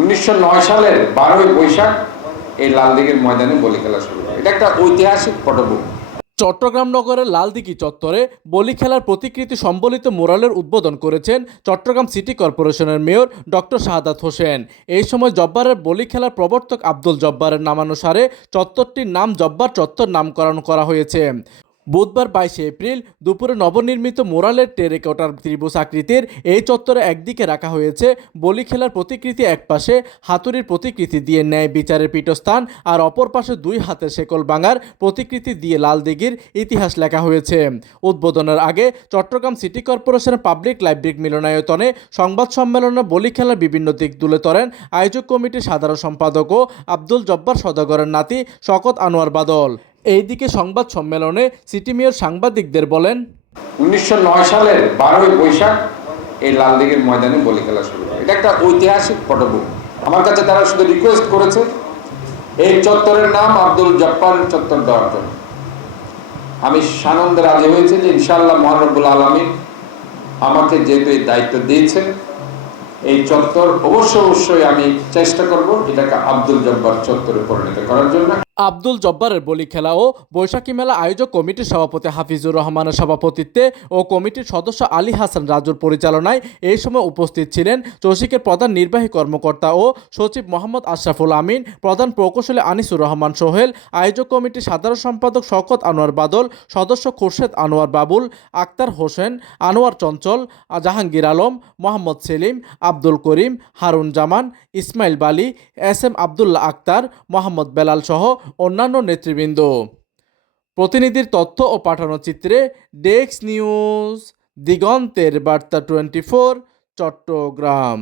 1909 সালের 12ই বৈশাখ এই লালদিঘির ময়দানে বলি খেলা শুরু হয়। এটা একটা ঐতিহাসিক পটভূমি। চট্টগ্রাম নগরের লালদিঘি চত্বরে বলি খেলার প্রতিকৃতি সম্বলিত মোরালের উদ্বোধন করেছেন চট্টগ্রাম সিটি কর্পোরেশনের মেয়র ডক্টর শাহাদাত হোসেন। এই সময় জব্বারের বলি খেলার প্রবর্তক আব্দুল জব্বারের নামানুসারে চত্বরটির নাম জব্বার চত্বর নামকরণ করা হয়েছে। বুধবার 22 এপ্রিল দুপুরে নবনির্মিত মোরালের টেরেকোটার ত্রিভুজ আকৃতির এই চত্বরে একদিকে রাখা হয়েছে বলি খেলার প্রতিকৃতি, একপাশে হাতুড়ির প্রতিকৃতি দিয়ে ন্যায় বিচারের পীঠস্থান আর অপর পাশে দুই হাতের শেকল ভাঙার প্রতিকৃতি দিয়ে লালদিঘির ইতিহাস লেখা হয়েছে। উদ্বোধনের আগে চট্টগ্রাম সিটি কর্পোরেশনের পাবলিক লাইব্রেরি মিলনায়তনে সংবাদ সম্মেলনে বলি খেলার বিভিন্ন দিক তুলে ধরেন আয়োজক কমিটির সাধারণ সম্পাদক ও আব্দুল জব্বার সওদাগরের নাতি শওকত আনোয়ার বাদল। এইদিকে সংবাদ সম্মেলনে সিটি মেয়র সাংবাদিকদের বলেন, 1909 সালের 12ই বৈশাখ এই লালদিঘির ময়দানে বলি খেলা শুরু হয়। এটা একটা ঐতিহাসিক পটভূমি। আমার কাছে তারা শুধু রিকোয়েস্ট করেছে এই চত্বরের নাম আব্দুল জব্বারের চত্বর দেওয়ার জন্য। আমি সানন্দে রাজি হয়েছি যে ইনশাআল্লাহ মহান রব্বুল আলামিন আমাকে যেহেতু এই দায়িত্ব দিয়েছেন, এই চত্বর অবশ্যই আমি চেষ্টা করব এটাকে আব্দুল জব্বার চত্বরে পরিণত করার জন্য। আব্দুল জব্বারের বলি খেলা ও বৈশাখী মেলা আয়োজক কমিটির সভাপতি হাফিজুর রহমানের সভাপতিত্বে ও কমিটির সদস্য আলী হাসান রাজুর পরিচালনায় এই সময় উপস্থিত ছিলেন চসিকের প্রধান নির্বাহী কর্মকর্তা ও সচিব মোহাম্মদ আশরাফুল আমিন, প্রধান প্রকৌশলী আনিসুর রহমান সোহেল, আয়োজক কমিটির সাধারণ সম্পাদক শওকত আনোয়ার বাদল, সদস্য খোরশেদ আনোয়ার বাবুল, আক্তার হোসেন, আনোয়ার চঞ্চল, জাহাঙ্গীর আলম, মোহাম্মদ সেলিম, আব্দুল করিম, হারুন জামান, ইসমাইল বালি, SM আবদুল্লাহ আক্তার, মোহাম্মদ বেলাল সহ অন্যান্য নেতৃবৃন্দ। প্রতিনিধির তথ্য ও পাঠানো চিত্রে ডেস্ক নিউজ, দিগন্তের বার্তা 24, চট্টগ্রাম।